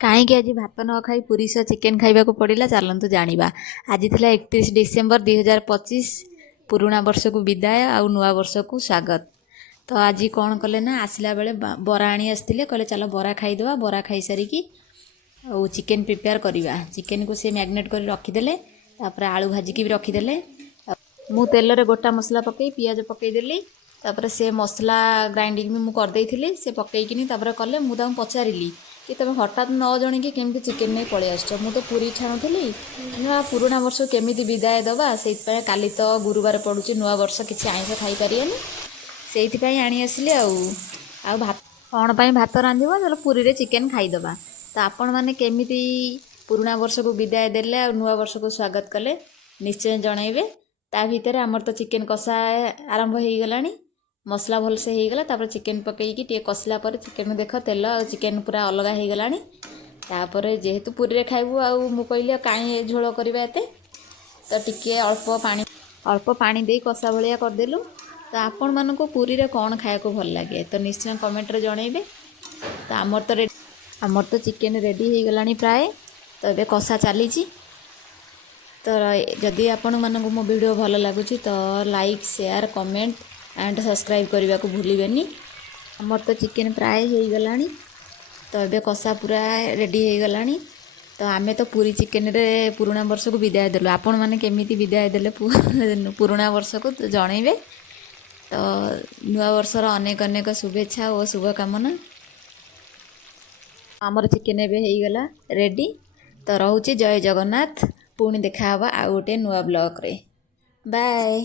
କାହିଁକି ଆଜି ଭାତ ନ ଖାଇ ପୁରୀ ସହ ଚିକେନ୍ ଖାଇବାକୁ ପଡ଼ିଲା ଚାଲନ୍ତୁ ଜାଣିବା। ଆଜି ଥିଲା 31 ଡିସେମ୍ବର 2025, ପୁରୁଣା ବର୍ଷକୁ ବିଦାୟ ଆଉ ନୂଆ ବର୍ଷକୁ ସ୍ୱାଗତ। ତ ଆଜି କ'ଣ କଲେ ନା, ଆସିଲା ବେଳେ ବରା ଆଣି ଆସିଥିଲେ, କହିଲେ ଚାଲ ବରା ଖାଇଦେବା। ବରା ଖାଇସାରିକି ଆଉ ଚିକେନ୍ ପ୍ରିପେୟାର କରିବା। ଚିକେନ୍କୁ ସେ ମ୍ୟାରିନେଟ୍ କରି ରଖିଦେଲେ, ତାପରେ ଆଳୁ ଭାଜିକି ବି ରଖିଦେଲେ। ମୁଁ ତେଲରେ ଗୋଟା ମସଲା ପକାଇ ପିଆଜ ପକାଇଦେଲି, ତାପରେ ସେ ମସଲା ଗ୍ରାଇଣ୍ଡିଙ୍ଗ ବି ମୁଁ କରିଦେଇଥିଲି। ସେ ପକାଇକିନି ତାପରେ କଲେ, ମୁଁ ତାଙ୍କୁ ପଚାରିଲି କି ତୁମେ ହଠାତ୍ ନ ଜଣିକି କେମିତି ଚିକେନ୍ ନେଇ ପଳେଇ ଆସୁଛ। ମୁଁ ତ ପୁରୀ ଛାଣୁଥିଲି, ନୂଆ ପୁରୁଣା ବର୍ଷକୁ କେମିତି ବିଦାୟ ଦେବା, ସେଇଥିପାଇଁ କାଲି ତ ଗୁରୁବାର ପଡ଼ୁଛି, ନୂଆ ବର୍ଷ କିଛି ଆଇଁଷ ଖାଇପାରିବେନି, ସେଇଥିପାଇଁ ଆଣି ଆସିଲି। ଆଉ ଭାତ କ'ଣ ପାଇଁ ଭାତ ରାନ୍ଧିବ, ତାହେଲେ ପୁରୀରେ ଚିକେନ୍ ଖାଇଦେବା। ତ ଆପଣମାନେ କେମିତି ପୁରୁଣା ବର୍ଷକୁ ବିଦାୟ ଦେଲେ ଆଉ ନୂଆ ବର୍ଷକୁ ସ୍ୱାଗତ କଲେ ନିଶ୍ଚୟ ଜଣାଇବେ। ତା ଭିତରେ ଆମର ତ ଚିକେନ୍ କଷା ଆରମ୍ଭ ହେଇଗଲାଣି। ମସଲା ଭଲସେ ହେଇଗଲା, ତାପରେ ଚିକେନ୍ ପକାଇକି ଟିକେ କଷିଲା ପରେ ଚିକେନ୍ ଦେଖ ତେଲ ଆଉ ଚିକେନ୍ ପୁରା ଅଲଗା ହେଇଗଲାଣି। ତାପରେ ଯେହେତୁ ପୁରୀରେ ଖାଇବୁ, ଆଉ ମୁଁ କହିଲି କାହିଁ ଝୋଳ କରିବା ଏତେ, ତ ଟିକେ ଅଳ୍ପ ପାଣି ଦେଇ କଷା ଭଳିଆ କରିଦେଲୁ। ତ ଆପଣମାନଙ୍କୁ ପୁରୀରେ କ'ଣ ଖାଇବାକୁ ଭଲ ଲାଗେ ତ ନିଶ୍ଚୟ କମେଣ୍ଟରେ ଜଣାଇବେ। ତ ଆମର ତ ଚିକେନ୍ ରେଡ଼ି ହେଇଗଲାଣି ପ୍ରାୟ, ତ ଏବେ କଷା ଚାଲିଛି। ତ ଯଦି ଆପଣମାନଙ୍କୁ ମୋ ଭିଡ଼ିଓ ଭଲ ଲାଗୁଛି ତ like, share, comment and subscribe କରିବାକୁ ଭୁଲିବେନି। ଆମର ତ ଚିକେନ୍ ପ୍ରାୟ ହେଇଗଲାଣି, ତ ଏବେ କଷା ପୁରା ରେଡ଼ି ହେଇଗଲାଣି। ତ ଆମେ ତ ପୁରୀ ଚିକେନ୍ରେ ପୁରୁଣା ବର୍ଷକୁ ବିଦାୟ ଦେଲୁ। ଆପଣମାନେ କେମିତି ବିଦାୟ ଦେଲେ ପୁରୁଣା ବର୍ଷକୁ ଜଣାଇବେ। ତ ନୂଆ ବର୍ଷର ଅନେକ ଅନେକ ଶୁଭେଚ୍ଛା ଓ ଶୁଭକାମନା। ଆମର ଚିକେନ୍ ଏବେ ହେଇଗଲା ରେଡ଼ି। ତ ରହୁଛି, ଜୟ ଜଗନ୍ନାଥ। ପୁଣି ଦେଖାହେବା ଆଉ ଗୋଟେ ନୂଆ ବ୍ଲଗ୍ରେ। ବାଏ।